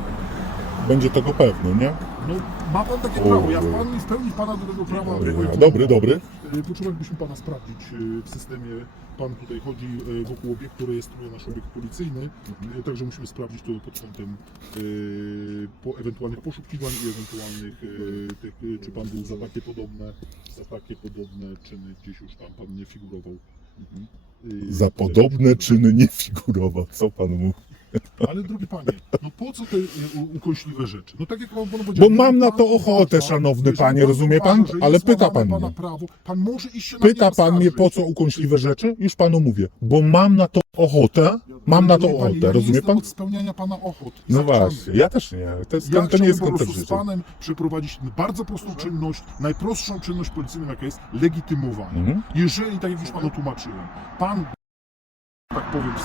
[SPEAKER 2] będzie tego pewny, nie?
[SPEAKER 1] No, ma pan takie prawo. Ja w, pan, pełni pana do tego prawa
[SPEAKER 2] Dobry, dobry.
[SPEAKER 1] Y, Potrzebowalibyśmy pana sprawdzić y, w systemie. Pan tutaj chodzi y, wokół obiektu, rejestruje nasz obiekt policyjny, y, także musimy sprawdzić to pod kątem y, po ewentualnych poszukiwań i ewentualnych, tych, czy pan był za takie podobne, za takie podobne czyny gdzieś już tam pan nie figurował. Y,
[SPEAKER 2] Za podobne czyny nie figurował. Co pan mówi?
[SPEAKER 1] Ale drogi panie, no po co te y, u- ukośliwe rzeczy? No tak jak pan powiedział,
[SPEAKER 2] Bo mam
[SPEAKER 1] jeżeli
[SPEAKER 2] na to ochotę, szanowny panie,
[SPEAKER 1] pan
[SPEAKER 2] rozumie pan? Ale pyta pan
[SPEAKER 1] pana
[SPEAKER 2] mnie.
[SPEAKER 1] prawo, pan może iść się na
[SPEAKER 2] Pyta pan mnie, po co ukośliwe rzeczy? Już panu mówię. Bo mam na to ochotę. Mam na to ochotę, rozumie pan?
[SPEAKER 1] od spełniania pana ochot.
[SPEAKER 2] No właśnie, ja też nie. To, jest,
[SPEAKER 1] Ja
[SPEAKER 2] to nie jest
[SPEAKER 1] po prostu z
[SPEAKER 2] życia.
[SPEAKER 1] panem przeprowadzić bardzo prostą czynność, najprostszą czynność policyjną, jaka jest legitymowanie.
[SPEAKER 2] Mhm.
[SPEAKER 1] Jeżeli, tak jak już panu tłumaczyłem, pan, tak powiem, w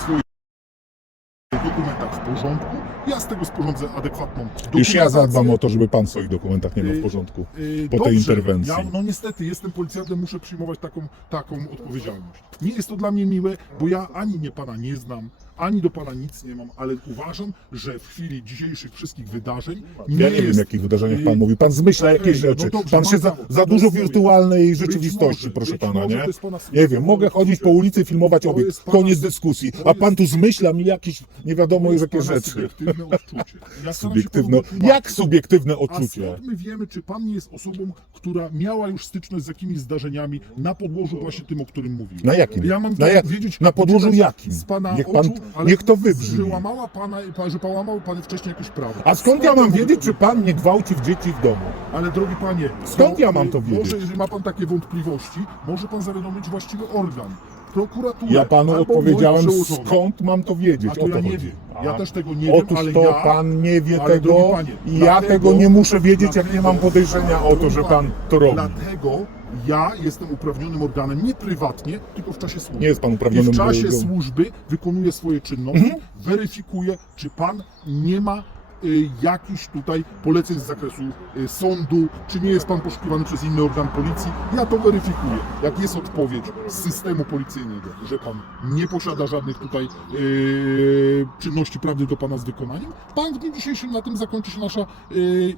[SPEAKER 1] dokumentach w porządku, ja z tego sporządzę adekwatną
[SPEAKER 2] Już ja zadbam o to, żeby pan w swoich dokumentach nie miał w porządku.
[SPEAKER 1] Yy,
[SPEAKER 2] po tej interwencji.
[SPEAKER 1] Ja, no niestety, jestem policjantem, muszę przyjmować taką, taką odpowiedzialność. Nie jest to dla mnie miłe, bo ja ani nie pana nie znam, ani do pana nic nie mam, ale uważam, że w chwili dzisiejszych wszystkich wydarzeń nie
[SPEAKER 2] Ja nie wiem,
[SPEAKER 1] jest,
[SPEAKER 2] jakich wydarzeniach pan mówi. Pan zmyśla jakieś
[SPEAKER 1] no
[SPEAKER 2] rzeczy.
[SPEAKER 1] dobrze,
[SPEAKER 2] Pan się za,
[SPEAKER 1] prawo.
[SPEAKER 2] za dużo wirtualnej rzeczywistości,
[SPEAKER 1] może,
[SPEAKER 2] proszę
[SPEAKER 1] być
[SPEAKER 2] pana,
[SPEAKER 1] może
[SPEAKER 2] nie?
[SPEAKER 1] to jest pana
[SPEAKER 2] Nie wiem, mogę chodzić po ulicy, filmować
[SPEAKER 1] To
[SPEAKER 2] obiekt.
[SPEAKER 1] jest pana-
[SPEAKER 2] Koniec dyskusji.
[SPEAKER 1] to
[SPEAKER 2] A pan tu zmyśla mi jakieś nie wiadomo już jakie
[SPEAKER 1] pana
[SPEAKER 2] rzeczy.
[SPEAKER 1] Subiektywne odczucie. Ja staram się
[SPEAKER 2] Subiektywne.
[SPEAKER 1] panu wytłumaczyć.
[SPEAKER 2] Jak subiektywne
[SPEAKER 1] A
[SPEAKER 2] odczucie?
[SPEAKER 1] skąd my wiemy, czy pan nie jest osobą, która miała już styczność z jakimiś zdarzeniami na podłożu właśnie tym, o którym mówiłem?
[SPEAKER 2] Na jakim?
[SPEAKER 1] Ja mam
[SPEAKER 2] Na jak-
[SPEAKER 1] wiedzieć,
[SPEAKER 2] na podłożu jakim?
[SPEAKER 1] Z pana
[SPEAKER 2] Niech pan-
[SPEAKER 1] oczu, ale
[SPEAKER 2] niech to wybrzmi.
[SPEAKER 1] Że łamała pana, że połamał pan wcześniej jakieś prawo.
[SPEAKER 2] A skąd ja mam wiedzieć,
[SPEAKER 1] to
[SPEAKER 2] czy pan nie gwałci w dzieci w domu?
[SPEAKER 1] Ale drogi panie,
[SPEAKER 2] Skąd ja mam to
[SPEAKER 1] Może
[SPEAKER 2] wiedzieć?
[SPEAKER 1] jeżeli ma pan takie wątpliwości, może pan zawiadomić właściwy organ. prokuraturę.
[SPEAKER 2] Ja panu
[SPEAKER 1] albo
[SPEAKER 2] odpowiedziałem,
[SPEAKER 1] moich przełożonych.
[SPEAKER 2] skąd mam to wiedzieć.
[SPEAKER 1] A to
[SPEAKER 2] o
[SPEAKER 1] ja nie
[SPEAKER 2] chodzi.
[SPEAKER 1] wiem. Ja też tego nie wiem,
[SPEAKER 2] Otóż
[SPEAKER 1] ale
[SPEAKER 2] to
[SPEAKER 1] ja...
[SPEAKER 2] pan nie wie
[SPEAKER 1] ale
[SPEAKER 2] tego
[SPEAKER 1] drogi panie,
[SPEAKER 2] i ja
[SPEAKER 1] dlatego-
[SPEAKER 2] tego nie muszę wiedzieć, jak nie mam podejrzenia o to, że pan to robi.
[SPEAKER 1] Dlatego ja jestem uprawnionym organem nie prywatnie, tylko w czasie służby.
[SPEAKER 2] Nie jest pan
[SPEAKER 1] I
[SPEAKER 2] uprawnionym
[SPEAKER 1] w czasie
[SPEAKER 2] organem.
[SPEAKER 1] służby wykonuję swoje czynności,
[SPEAKER 2] Mhm.
[SPEAKER 1] weryfikuję, czy pan nie ma y, jakichś tutaj poleceń z zakresu y, sądu, czy nie jest pan poszukiwany przez inny organ policji. Ja to weryfikuję. Jak jest odpowiedź z systemu policyjnego, że pan nie posiada żadnych tutaj y, czynności prawnych do pana z wykonaniem, pan w dniu dzisiejszym na tym zakończy się nasza y,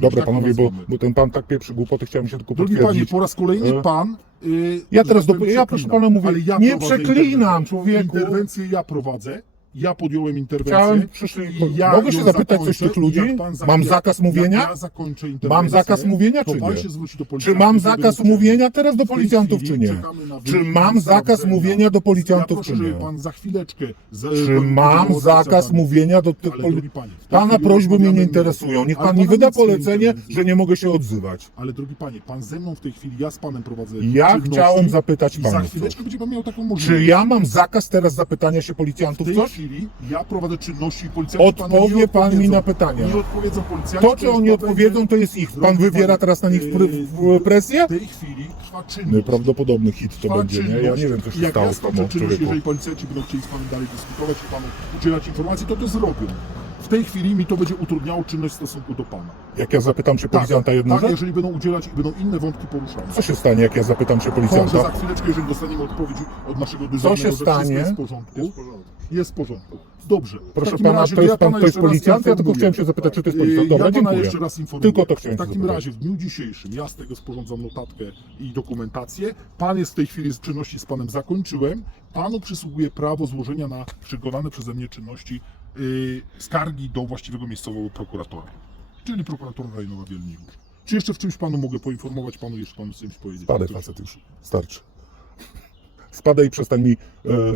[SPEAKER 2] Dobra
[SPEAKER 1] tak
[SPEAKER 2] panowie, bo, bo ten pan tak pieprzy głupoty, chciałem się tylko
[SPEAKER 1] Drogi panie, po raz kolejny
[SPEAKER 2] E,
[SPEAKER 1] pan. y,
[SPEAKER 2] Ja teraz do, ja proszę
[SPEAKER 1] przeklinam.
[SPEAKER 2] pana mówię,
[SPEAKER 1] Ale ja
[SPEAKER 2] nie
[SPEAKER 1] prowadzę
[SPEAKER 2] przeklinam
[SPEAKER 1] interwencję.
[SPEAKER 2] człowieku.
[SPEAKER 1] Interwencję ja prowadzę. Ja podjąłem interwencję.
[SPEAKER 2] Chciałem, przyszli,
[SPEAKER 1] ja
[SPEAKER 2] mogę się zapytać coś tych ludzi?
[SPEAKER 1] za-
[SPEAKER 2] Mam zakaz mówienia?
[SPEAKER 1] Ja
[SPEAKER 2] Mam zakaz mówienia, czy nie? Czy
[SPEAKER 1] policjantów.
[SPEAKER 2] mam zakaz mówienia teraz do policjantów, czy nie? Czy mam zakaz mówienia do
[SPEAKER 1] Ja
[SPEAKER 2] policjantów, czy nie? Czy mam zakaz mówienia do tych
[SPEAKER 1] Ale
[SPEAKER 2] poli...
[SPEAKER 1] drogi panie, w tej
[SPEAKER 2] Pana prośby mnie nie interesują. Niech pan mi wyda polecenie, że nie mogę się odzywać.
[SPEAKER 1] Ale drogi panie, pan ze mną w tej chwili, ja z panem prowadzę
[SPEAKER 2] Ja chciałem zapytać pana. Czy ja mam zakaz teraz zapytania się policjantów coś?
[SPEAKER 1] Chwili ja prowadzę czynności
[SPEAKER 2] Odpowie pan mi na pytania.
[SPEAKER 1] Nie odpowiedzą policjanci.
[SPEAKER 2] To, czy oni odpowiedzą, to jest ich. Pan wywiera teraz na nich w- presję?
[SPEAKER 1] W tej chwili trwa czynność.
[SPEAKER 2] Nieprawdopodobny hit to będzie, nie? Ja nie wiem, co się
[SPEAKER 1] Jak
[SPEAKER 2] stało
[SPEAKER 1] ja
[SPEAKER 2] z tobą,
[SPEAKER 1] czynność,
[SPEAKER 2] człowieku.
[SPEAKER 1] jeżeli policjanci będą chcieli z panem dalej dyskutować i panu udzielać informacji, to to zrobią. W tej chwili mi to będzie utrudniało czynność w stosunku do pana.
[SPEAKER 2] Jak ja zapytam się policjanta jedną
[SPEAKER 1] tak,
[SPEAKER 2] rzecz?
[SPEAKER 1] jeżeli będą udzielać i będą inne wątki poruszane.
[SPEAKER 2] Co się stanie, jak ja zapytam się
[SPEAKER 1] To, że za
[SPEAKER 2] policjanta?
[SPEAKER 1] chwileczkę, jeżeli dostaniemy odpowiedź od naszego dyżurnego,
[SPEAKER 2] się
[SPEAKER 1] że wszystko
[SPEAKER 2] stanie?
[SPEAKER 1] jest w porządku, jest w porządku. Dobrze. W
[SPEAKER 2] Proszę
[SPEAKER 1] takim
[SPEAKER 2] pana,
[SPEAKER 1] razie
[SPEAKER 2] to jest pan
[SPEAKER 1] pana jeszcze raz
[SPEAKER 2] policjant? Ja tylko
[SPEAKER 1] informuję.
[SPEAKER 2] chciałem się zapytać, czy to jest policjant. Dobra,
[SPEAKER 1] ja pana
[SPEAKER 2] dziękuję.
[SPEAKER 1] jeszcze raz informuję.
[SPEAKER 2] Tylko to chciałem
[SPEAKER 1] W takim
[SPEAKER 2] zapytać.
[SPEAKER 1] razie w dniu dzisiejszym ja z tego sporządzam notatkę i dokumentację. Pan jest w tej chwili z czynności z panem zakończyłem. Panu przysługuje prawo złożenia na wykonane przeze mnie czynności skargi do właściwego miejscowego prokuratora, czyli prokuratora rejonowa Wielników. Czy jeszcze w czymś panu mogę poinformować? Panu jeszcze panu czymś powiedzieć?
[SPEAKER 2] Spadaj facet już, starczy. Spadaj i przestań mi e, e,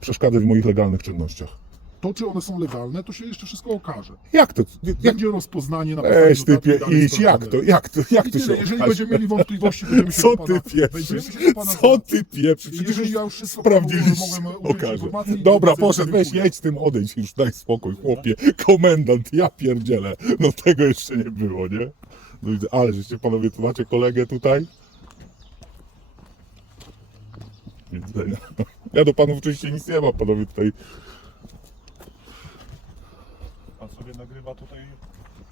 [SPEAKER 2] przeszkadzać w moich legalnych czynnościach.
[SPEAKER 1] To, czy one są legalne, to się jeszcze wszystko okaże.
[SPEAKER 2] Jak to? Jak,
[SPEAKER 1] Będzie rozpoznanie na
[SPEAKER 2] Weź
[SPEAKER 1] podstawie notatki, dalej
[SPEAKER 2] idź, jak to, jak to, jak to się.
[SPEAKER 1] Jeżeli
[SPEAKER 2] okaże?
[SPEAKER 1] będziemy mieli wątpliwości, będziemy się
[SPEAKER 2] Co
[SPEAKER 1] do pana,
[SPEAKER 2] ty pieprzysz?
[SPEAKER 1] będziemy się do pana
[SPEAKER 2] Co ty pieprzy? Przecież
[SPEAKER 1] Jeżeli ja już wszystko
[SPEAKER 2] sprawdziliście.
[SPEAKER 1] mogłem
[SPEAKER 2] Okaże.
[SPEAKER 1] informacji,
[SPEAKER 2] Dobra, poszedł, weź,
[SPEAKER 1] dziękuję.
[SPEAKER 2] jedź z tym, odejdź już, daj spokój, chłopie. Komendant, ja pierdzielę. No tego jeszcze nie było, nie? No widzę, ale żeście panowie, tu macie kolegę tutaj? Widzenia. Ja do panów oczywiście nic nie mam, panowie tutaj.
[SPEAKER 3] Pan sobie nagrywa tutaj.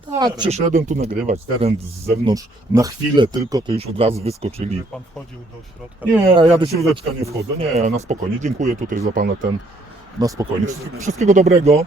[SPEAKER 2] Tak, przyszedłem tu nagrywać, teren z zewnątrz na chwilę tylko, to już od razu wyskoczyli.
[SPEAKER 3] Gdyby pan wchodził do środka.
[SPEAKER 2] Nie, ja do środeczka nie wchodzę, nie, na spokojnie, dziękuję tutaj za pana ten, na spokojnie. Wszystkiego dobrego.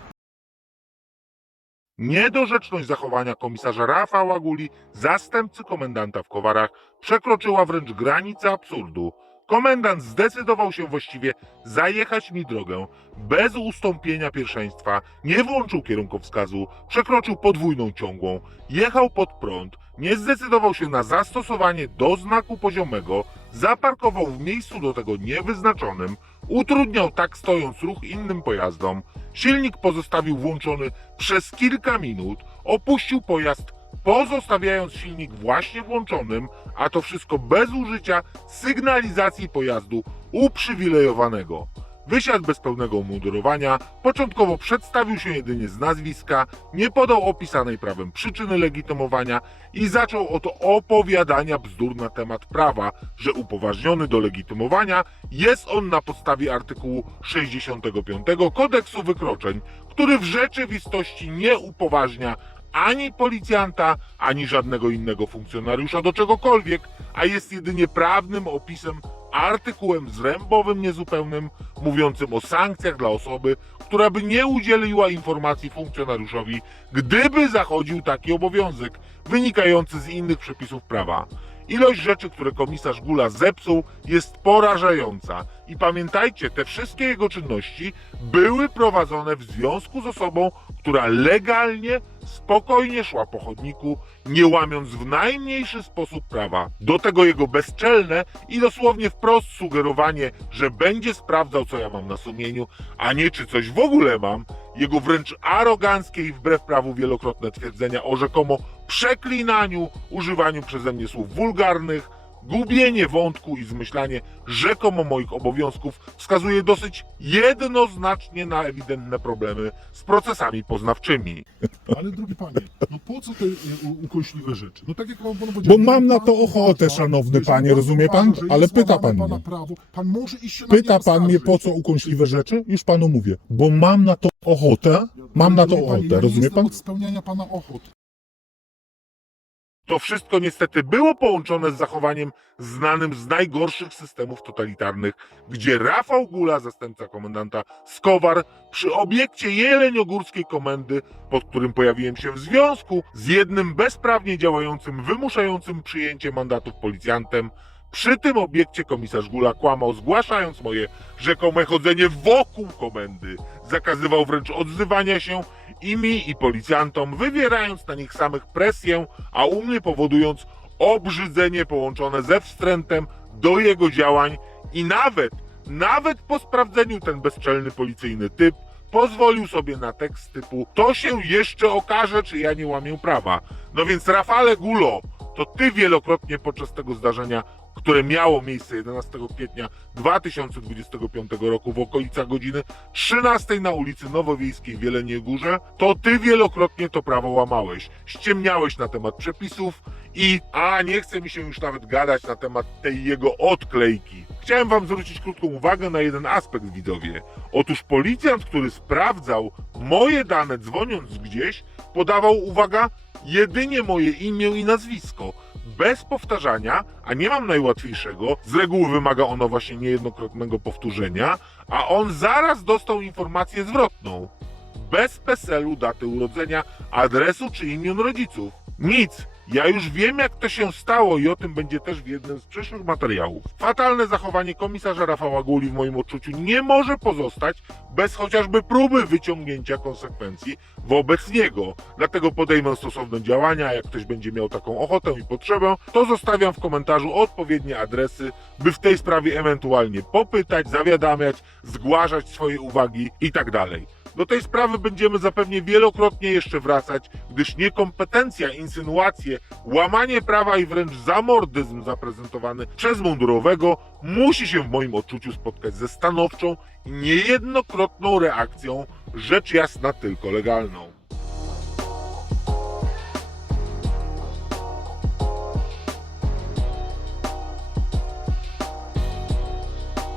[SPEAKER 4] Niedorzeczność zachowania komisarza Rafała Guli, zastępcy komendanta w Kowarach, przekroczyła wręcz granicę absurdu. Komendant zdecydował się właściwie zajechać mi drogę. Bez ustąpienia pierwszeństwa, nie włączył kierunkowskazu, przekroczył podwójną ciągłą, jechał pod prąd, nie zdecydował się na zastosowanie do znaku poziomego, zaparkował w miejscu do tego niewyznaczonym, utrudniał tak stojąc ruch innym pojazdom, silnik pozostawił włączony przez kilka minut, opuścił pojazd, pozostawiając silnik właśnie włączonym, a to wszystko bez użycia sygnalizacji pojazdu uprzywilejowanego. Wysiadł bez pełnego umundurowania, początkowo przedstawił się jedynie z nazwiska, nie podał opisanej prawem przyczyny legitymowania i zaczął od opowiadania bzdur na temat prawa, że upoważniony do legitymowania jest on na podstawie artykułu 65 kodeksu wykroczeń, który w rzeczywistości nie upoważnia ani policjanta, ani żadnego innego funkcjonariusza do czegokolwiek, a jest jedynie prawnym opisem, artykułem zrębowym niezupełnym, mówiącym o sankcjach dla osoby, która by nie udzieliła informacji funkcjonariuszowi, gdyby zachodził taki obowiązek, wynikający z innych przepisów prawa. Ilość rzeczy, które komisarz Gula zepsuł, jest porażająca. I pamiętajcie, te wszystkie jego czynności były prowadzone w związku z osobą, która legalnie, spokojnie szła po chodniku, nie łamiąc w najmniejszy sposób prawa. Do tego jego bezczelne i dosłownie wprost sugerowanie, że będzie sprawdzał, co ja mam na sumieniu, a nie czy coś w ogóle mam, jego wręcz aroganckie i wbrew prawu wielokrotne twierdzenia o rzekomo przeklinaniu, używaniu przeze mnie słów wulgarnych,
[SPEAKER 2] Gubienie wątku i zmyślanie rzekomo moich obowiązków wskazuje dosyć jednoznacznie na ewidentne problemy z procesami poznawczymi.
[SPEAKER 1] Ale drogi panie, no po co te y, u- ukośliwe rzeczy? No tak jak pan
[SPEAKER 5] Bo
[SPEAKER 1] powiedział.
[SPEAKER 5] mam na to ochotę, szanowny
[SPEAKER 1] jeżeli
[SPEAKER 5] panie,
[SPEAKER 1] pan
[SPEAKER 5] rozumie pan?
[SPEAKER 1] uważa, że
[SPEAKER 5] Ale
[SPEAKER 1] jest
[SPEAKER 5] pyta
[SPEAKER 1] łamane
[SPEAKER 5] pan
[SPEAKER 1] pana
[SPEAKER 5] mnie.
[SPEAKER 1] prawo, pan może iść się na
[SPEAKER 5] Pyta pan mnie
[SPEAKER 1] oskarżyć.
[SPEAKER 5] po co ukąśliwe rzeczy? Już panu mówię. Bo mam na to ochotę, mam na to
[SPEAKER 1] Drogi panie,
[SPEAKER 5] ochotę,
[SPEAKER 1] nie
[SPEAKER 5] rozumie
[SPEAKER 1] jestem
[SPEAKER 5] pan?
[SPEAKER 1] od spełniania pana ochot.
[SPEAKER 2] To wszystko niestety było połączone z zachowaniem znanym z najgorszych systemów totalitarnych, gdzie Rafał Gula, zastępca komendanta Skowar, przy obiekcie jeleniogórskiej komendy, pod którym pojawiłem się w związku z jednym bezprawnie działającym, wymuszającym przyjęcie mandatów policjantem, przy tym obiekcie komisarz Gula kłamał, zgłaszając moje rzekome chodzenie wokół komendy. Zakazywał wręcz odzywania się i mi, i policjantom, wywierając na nich samych presję, a u mnie powodując obrzydzenie połączone ze wstrętem do jego działań i nawet, nawet po sprawdzeniu ten bezczelny policyjny typ pozwolił sobie na tekst typu to się jeszcze okaże, czy ja nie łamię prawa. No więc Rafale Gulo, to ty wielokrotnie podczas tego zdarzenia, które miało miejsce 11 kwietnia 2025 roku w okolicach godziny 13 na ulicy Nowowiejskiej w Jeleniej Górze, to ty wielokrotnie to prawo łamałeś. Ściemniałeś na temat przepisów i a nie chce mi się już nawet gadać na temat tej jego odklejki. Chciałem wam zwrócić krótką uwagę na jeden aspekt widzowie. Otóż policjant, który sprawdzał moje dane dzwoniąc gdzieś, podawał uwaga jedynie moje imię i nazwisko. Bez powtarzania, a nie mam najłatwiejszego, z reguły wymaga ono właśnie niejednokrotnego powtórzenia, a on zaraz dostał informację zwrotną. Bez PESEL-u, daty urodzenia, adresu czy imion rodziców. Nic. Ja już wiem, jak to się stało i o tym będzie też w jednym z przyszłych materiałów. Fatalne zachowanie komisarza Rafała Guli w moim odczuciu nie może pozostać bez chociażby próby wyciągnięcia konsekwencji wobec niego. Dlatego podejmę stosowne działania, jak ktoś będzie miał taką ochotę i potrzebę, to zostawiam w komentarzu odpowiednie adresy, by w tej sprawie ewentualnie popytać, zawiadamiać, zgłaszać swoje uwagi itd. Do tej sprawy będziemy zapewnie wielokrotnie jeszcze wracać, gdyż niekompetencja, insynuacje, łamanie prawa i wręcz zamordyzm zaprezentowany przez mundurowego musi się w moim odczuciu spotkać ze stanowczą i niejednokrotną reakcją, rzecz jasna tylko legalną.